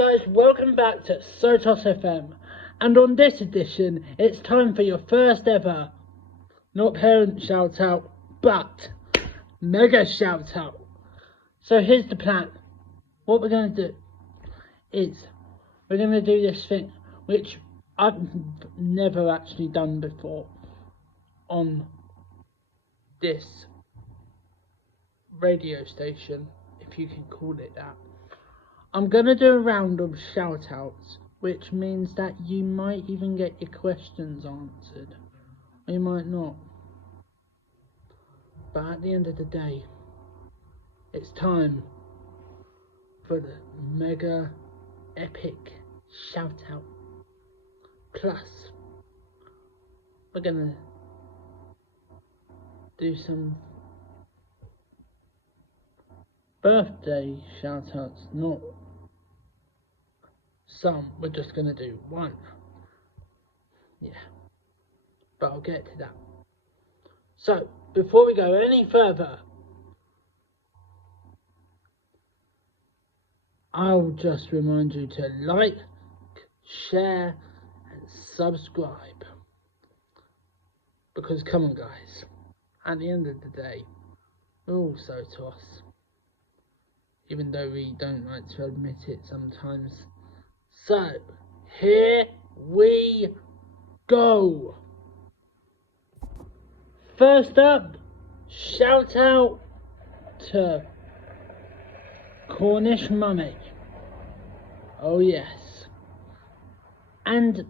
guys, welcome back to Sotos FM, and on this edition it's time for your first ever, not parent shout out, but mega shout out. So here's the plan. What we're going to do is we're going to do this thing which I've never actually done before on this radio station, if you can call it that. I'm going to do a round of shout outs, which means that you might even get your questions answered, or you might not. But at the end of the day, it's time for the mega epic shout out. Plus, we're going to do some birthday shout outs, not some, we're just going to do one. Yeah, but I'll get to that. So, before we go any further, I'll just remind you to like, share and subscribe. Because come on guys, at the end of the day, we're all Sotos. Even though we don't like to admit it sometimes. So, here we go. First up, shout out to Cornish Mummy. Oh yes. And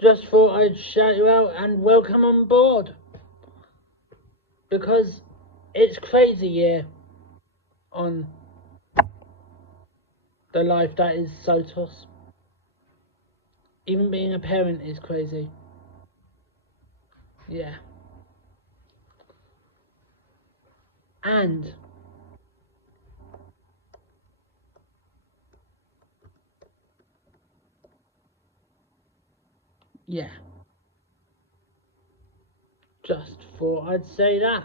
just thought I'd shout you out and welcome on board, because it's crazy here on the life that is Sotos. Even being a parent is crazy. Yeah. And yeah, just thought I'd say that.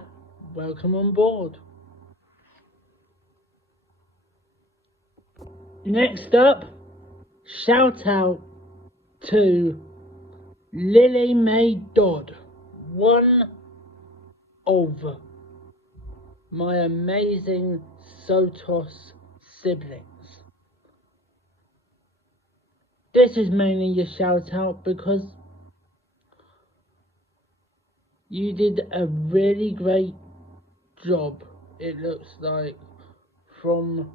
Welcome on board. Next up, shout out to Lily Mae Dodd, one of my amazing Sotos siblings. This is mainly your shout out because you did a really great job, it looks like, from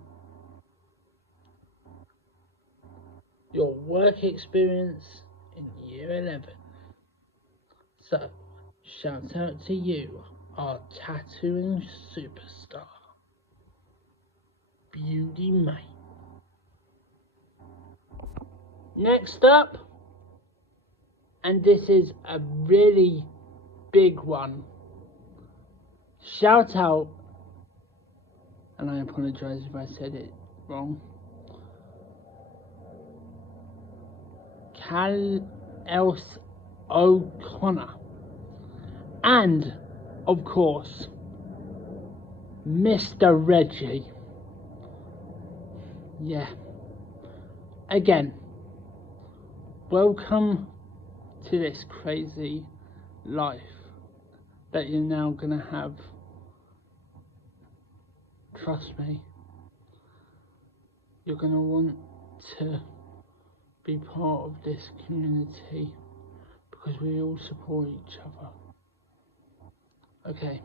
your work experience in year 11. So, shout out to you, our tattooing superstar, Beauty Mate. Next up, and this is a really big one, shout out, and I apologise if I said it wrong, Cal Else O'Connor, and of course Mr. Reggie. Yeah, again, welcome to this crazy life that you're now gonna have. Trust me, you're gonna want to be part of this community because we all support each other. Okay.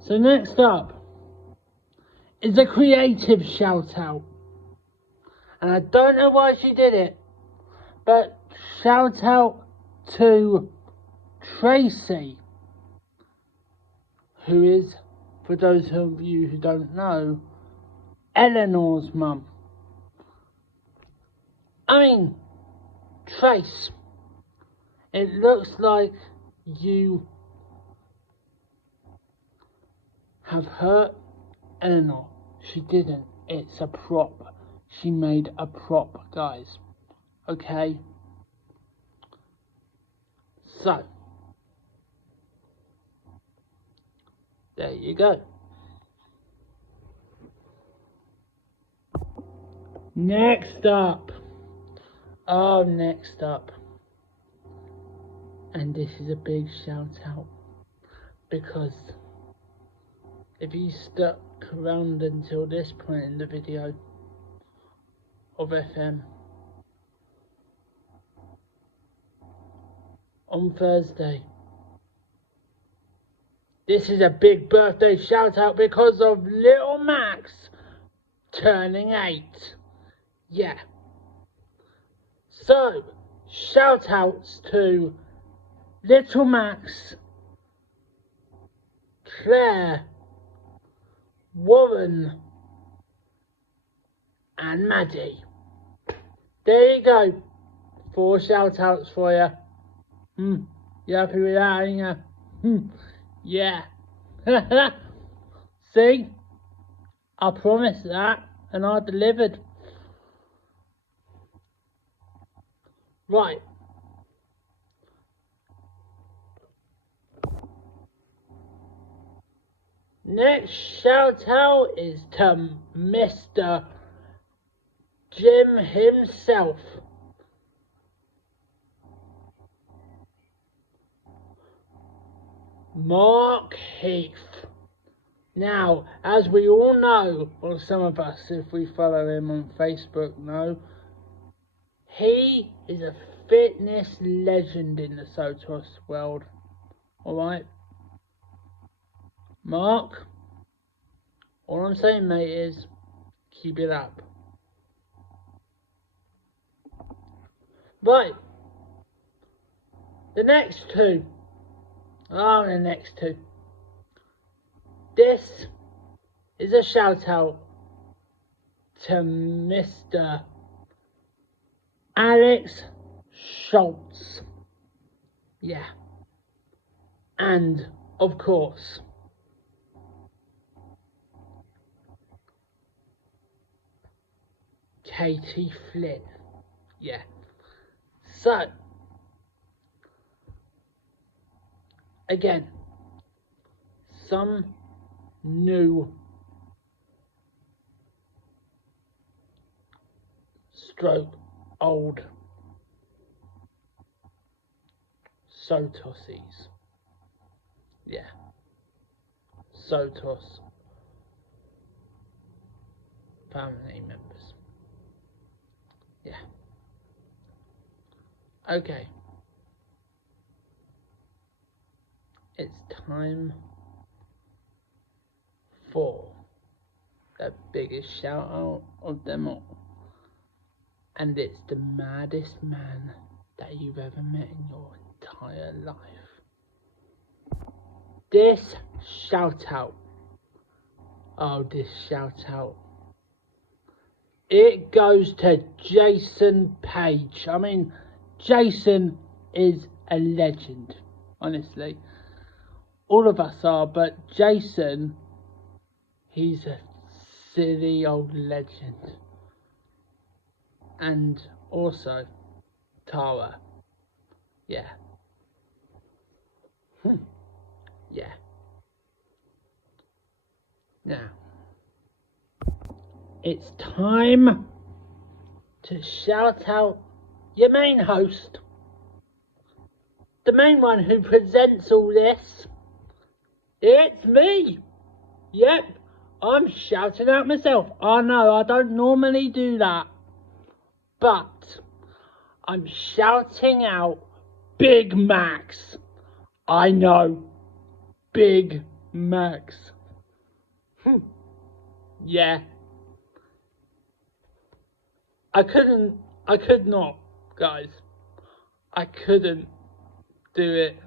So next up is a creative shout out. And I don't know why she did it, but shout out to Tracy, who is, for those of you who don't know, Eleanor's mum. I mean, Trace, it looks like you have hurt Eleanor. She didn't. It's a prop. She made a prop, guys. Okay? So, there you go. Next up. Next up. And this is a big shout out. Because if you stuck around until this point in the video of FM, on Thursday, this is a big birthday shout out because of little Max turning 8. Yeah. So, shout outs to little Max, Claire, Warren, and Maddie. There you go. 4 shout outs for you. You happy with that, ain't you? Yeah. See? I promised that, and I delivered. Right. Next shout out is to Mr. Jim himself. Mark Heath. Now, as we all know, or some of us, if we follow him on Facebook, know, he is a fitness legend in the Sotos world. Alright? Mark, all I'm saying, mate, is keep it up. Right. The next two. This is a shout out to Mr. Alex Schultz. Yeah. And, of course, Katie Flynn. Yeah. So, again, some new stroke old Sotosies. Yeah. Sotos family members. Yeah. Okay. It's time for the biggest shout out of them all. And it's the maddest man that you've ever met in your entire life. This shout out. It goes to Jason Page. I mean, Jason is a legend, honestly. All of us are, but Jason, he's a silly old legend. And also, Tara. Yeah. Yeah. Now, it's time to shout out your main host. The main one who presents all this. It's me. Yep, I'm shouting out myself. I know, I don't normally do that. But I'm shouting out Big Max. I know. Big Max. Yeah. I could not, guys. I couldn't do it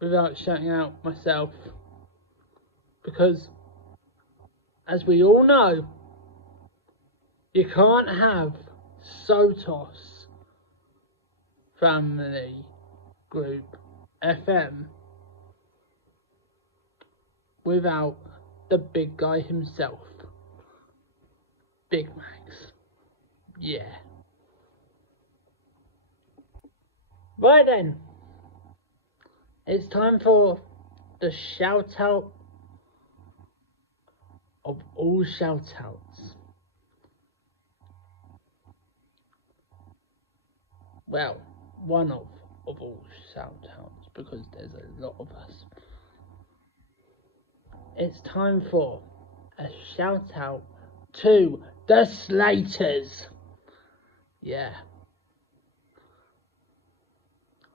without shouting out myself. Because, as we all know, you can't have Sotos Family Group FM without the big guy himself, Big Max. Yeah. Right then, it's time for the shout out of all shout outs. Well, one of all shout outs, because there's a lot of us. It's time for a shout out to the Slaters. Yeah.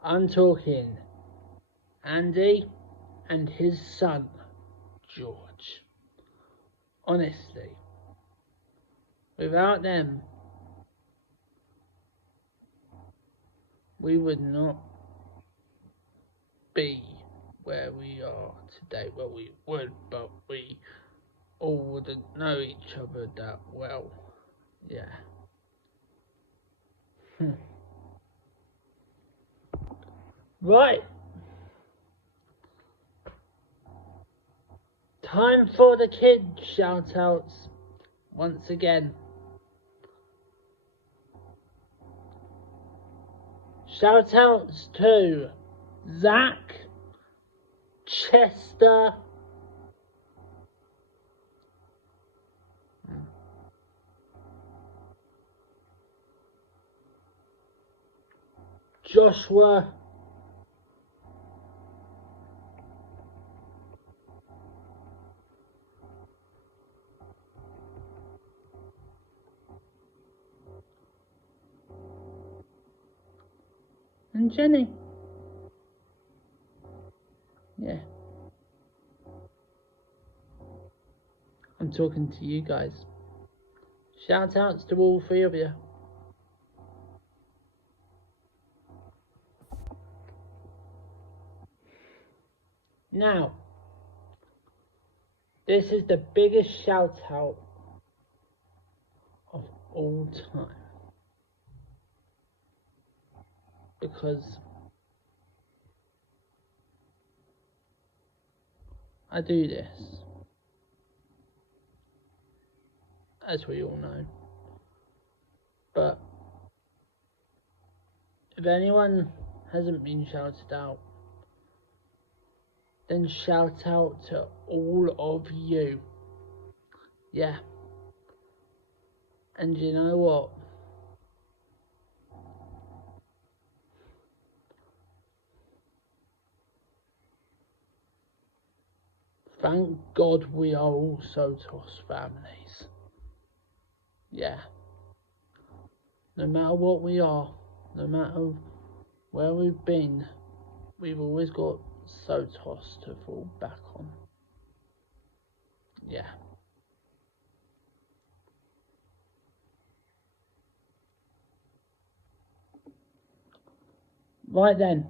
I'm talking Andy and his son, George. Honestly, without them, we would not be where we are today. Well, we would, but we all wouldn't know each other that well. Yeah. Right. Time for the kid shout outs once again. Shout outs to Zach, Chester, Joshua, and Jenny. Yeah. I'm talking to you guys. Shout outs to all three of you. Now, this is the biggest shout out of all time. Because I do this, as we all know. But if anyone hasn't been shouted out, then shout out to all of you. Yeah. And you know what? Thank God we are all Sotos families. Yeah. No matter what we are, no matter where we've been, we've always got Sotos to fall back on. Yeah. Right then.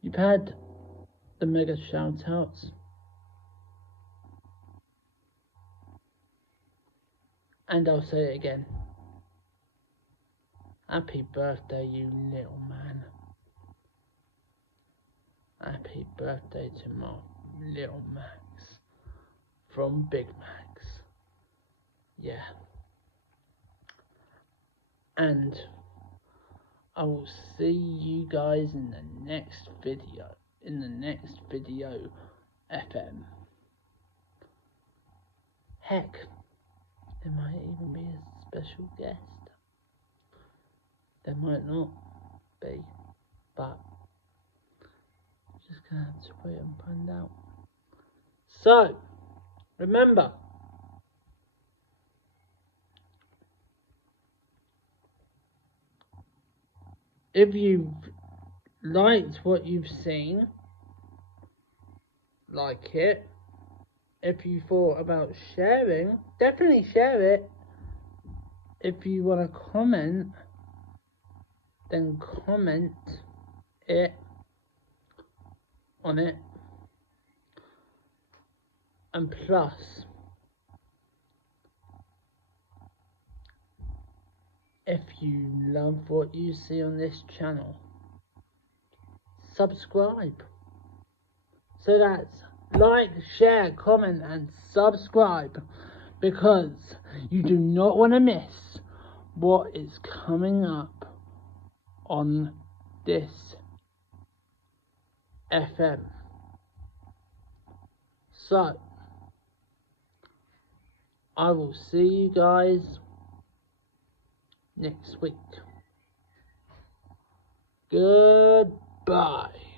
You've had the mega shout outs. And I'll say it again. Happy birthday, you little man. Happy birthday to my little Max from Big Max. Yeah. And I will see you guys in the next video. FM. Heck, there might even be a special guest. There might not be, but just gonna have to wait and find out. So, remember, if you've liked what you've seen, like it. If you thought about sharing, definitely share it. If you want to comment, then comment it on it. And plus, if you love what you see on this channel, subscribe. So that's like, share, comment and subscribe, because you do not want to miss what is coming up on this FM. So, I will see you guys next week. Goodbye.